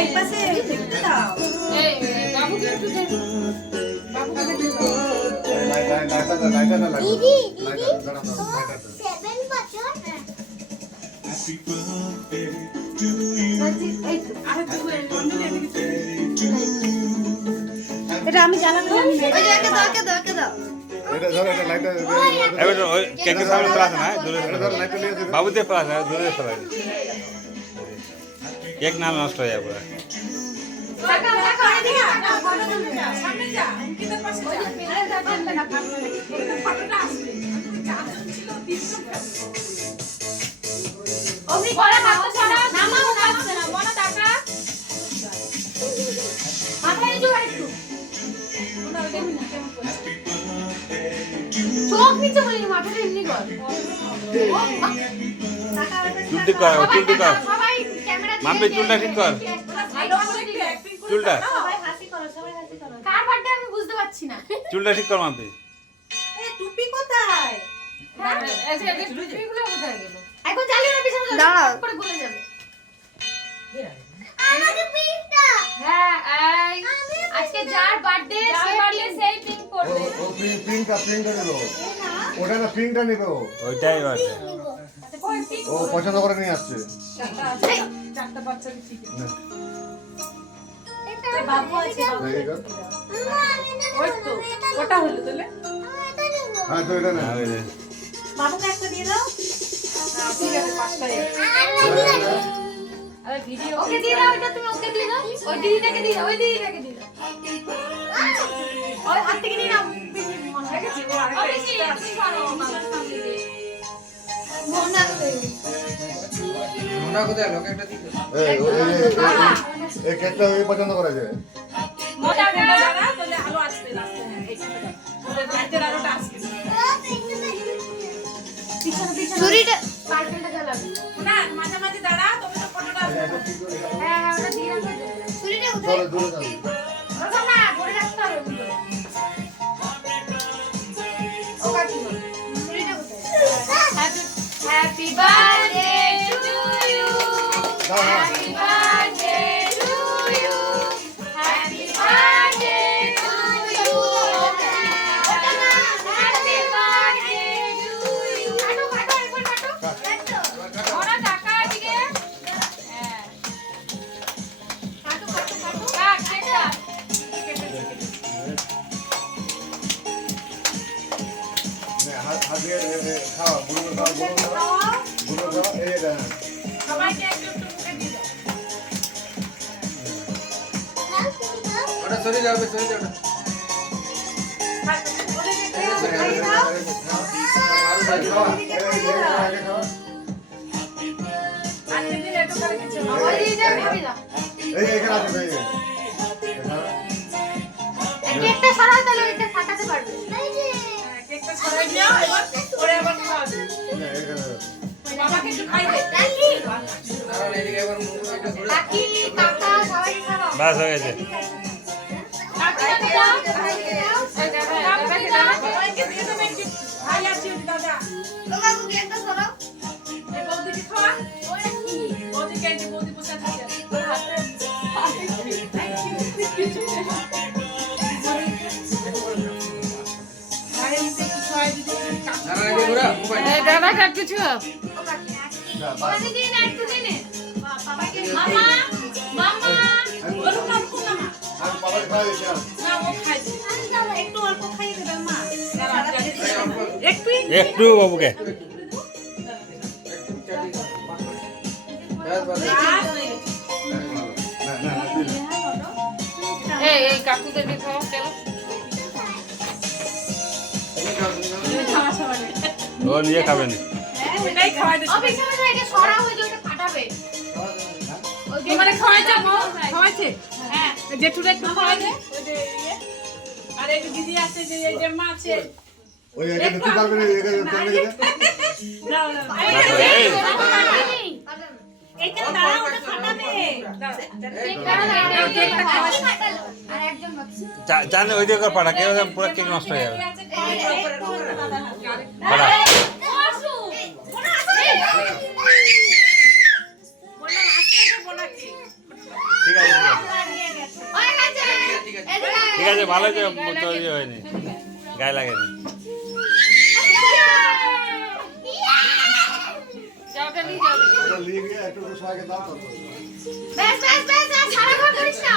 এই পাশে দেখতে দাও। এই বাবুকে একটু দে। বাবুকে একটু দাও। দিদি দিদি 7 বছর এটা আমি জানাবো না। ওই যে ওকে দাও। এটা ধরো, এটা লাইটটা এবার ওই কেকের সামনে ফেলাস না, দূরে ফেলাস। বাবুতে ফেলাস না, দূরে ফেলাস। কেক না নষ্ট হয়ে যাবে। টাকা এদিকে টাকা ফটো তুলবে না। সামনে যা। অঙ্কিতার পাশে যা। আরে যাবেন না ফটোটা আসবে। চারজন ছিল 20 জন। অভি করে হাত ছাড়া নামাও নাচছে না। মনে টাকা। মাথায় নিচু কর একটু। ওনা ওটা দেখুন কেমন করছে। চোখ নিচে বলিনি মাথাটা এমনি কর। চুলটি কর, চুলটি কর। সবাই ক্যামেরা মাম্পি চুলটা ঠিক কর। ভালো করে একটু অ্যাক্টিং করে চুলটা সবাই হাসি করো। কার বার্থডে আমি বুঝতে পারছি না। চুলটা ঠিক কর মাম্পি। এই টুপি কোথায়? হ্যাঁ আচ্ছা এই টুপিগুলো কোথায় গেল? এখন চালিয়ে না পিছনে যাও। দাঁড়াও। করে গলে যাবে। আমাকে পিঙ্কটা হ্যাঁ এই আজকে যার বার্থডে সেই পিঙ্ক করবে। ও পিঙ্কটা নেবে ও। ওটা না, পিঙ্কটা নেবে ও। ওইটাই আছে। কোন পিঙ্ক? ও পছন্দ করে নিয়ে আসছে। চারটা বাচ্চাকে ঠিক আছে। না, এটা বাবু আছে বাবু। এই গো। ওই তো ওটা হলো তাহলে। হ্যাঁ, তো এটা না। আর ওই যে বাবুকে একটা দিয়ে দাও। ঠিক আছে পাঁচটা আরে ভিডিও ওকে দিয়ে দাও এটা তুমি ওকে দিয়ে দাও ওই দিদিটাকে দিয়ে দাও ওই দিদিটাকে দিয়ে দাও ওই হাত থেকে নিয়ে নাও বেশি মনে রেখেছি ও আরেকটা তুমি করো বাবার সামনে দিয়ে মনে আছে মোনা কোথায় লোকে একটা দিতে এই কেকটা ওই পছন্দ করে যে। মজা করে দাঁড়া তাহলে আলো আসবে রাস্তায় হ্যাঁ এই সাথে ওদের লাইটের আলোটা আসবে ছুরিটা পার্কেলটা জ্বালাবি না মাঝে দাঁড়া তবে তো ফটোটা আসবে হ্যাঁ হ্যাঁ ওটা দিয়ে রাখো ছুরিটা কোথায়? চলো, দূরে চলো। ওটা না ধরে রাখতে হবে ভিতরে ওটা কি ছুরিটা কোথায়? Happy birthday to you. দাও, দাও। Happy birthday to you. Happy birthday to you. Happy birthday to you. কাটো একবার কাটো। ওরা টাকা দিকে। হ্যাঁ। কাটো। কাট কেটে। নে, হাত দিয়ে খাও, গুলো খাও। এই এটা। সবাইকে একটু মুখে দিয়ে দাও। ওটা সরে যাবে ওটা আজকে দিন একটু করে কিছু ওই দিয়ে যাবে দাও এই এখানে আছে, এই যে। কেকটা সরাও তাহলে ওইটা ফাটাতে পারবে কেকটা সরাই নিও এবার পরে আবার খাওয়াবে না, এখানে। বাবাকে একটু খাই দে কারণ এদিকে একবার মুখটা ধরে কাকি কাকা সবাই খাও বাস হয়ে গেছে। কাকিকে দাও কাকিকে দাও সবাইকে দিয়ে দেবে একটু ভাই আছে দাদা বাবু একটা সরাও। এই বৌদিকে খাওয়া বৌদিকে এই যে বৌদি বসে থাকে ওর হাতে আরে নিচে একটু সবাই দিদি না এদিকে ঘোরা মোবাইল দাদা কাট কিছু না, বাস। দিদি না একটু দিনে বাবাকে মামা মামা বলুন না রুকুন না মা আমি বাবাকে খাওয়াই দিচ্ছি, আর। না ও খাইছে একটু অল্প খাইয়ে দেবে মা। একটু বাবুকে। ব্যাস ব্যাস না, না, দিন। এই কাকুদেরকে খাও চলো খাওয়া সবাই ও নিয়ে খাবেন। ওটাই খাওয়াই দে অফিসে মধ্যে এটা সরা হয়ে যাবে ফাটাবে ওই মানে খাওয়াইছে খাওয়াইছে হ্যাঁ জেঠুরে একটু খাওয়াই দে ওই যে ইয়ে আর এই যে দিদি আছে যে এই যে মা আছে ওই এখানে তুই পারবি না, এখানে কেমনে গেলে? দাও দাও এই। এইখানে দাঁড়াও, ওটা ফাটাবে। আর একজন বাকি জানে ওই দিকে পাঠা, কেউ পুরো কেক নষ্ট হয়ে যাবে। পাঠা। ঠিক আছে। ঠিক আছে ভালো যে তৈরি হয়নি গায়ে লাগেনি যাও ওটা নিয়ে যাও ওটা নিয়ে গিয়ে একটু সবাইকে দাও তো বেশ বেশ বেশ আর সারা ঘর করিস না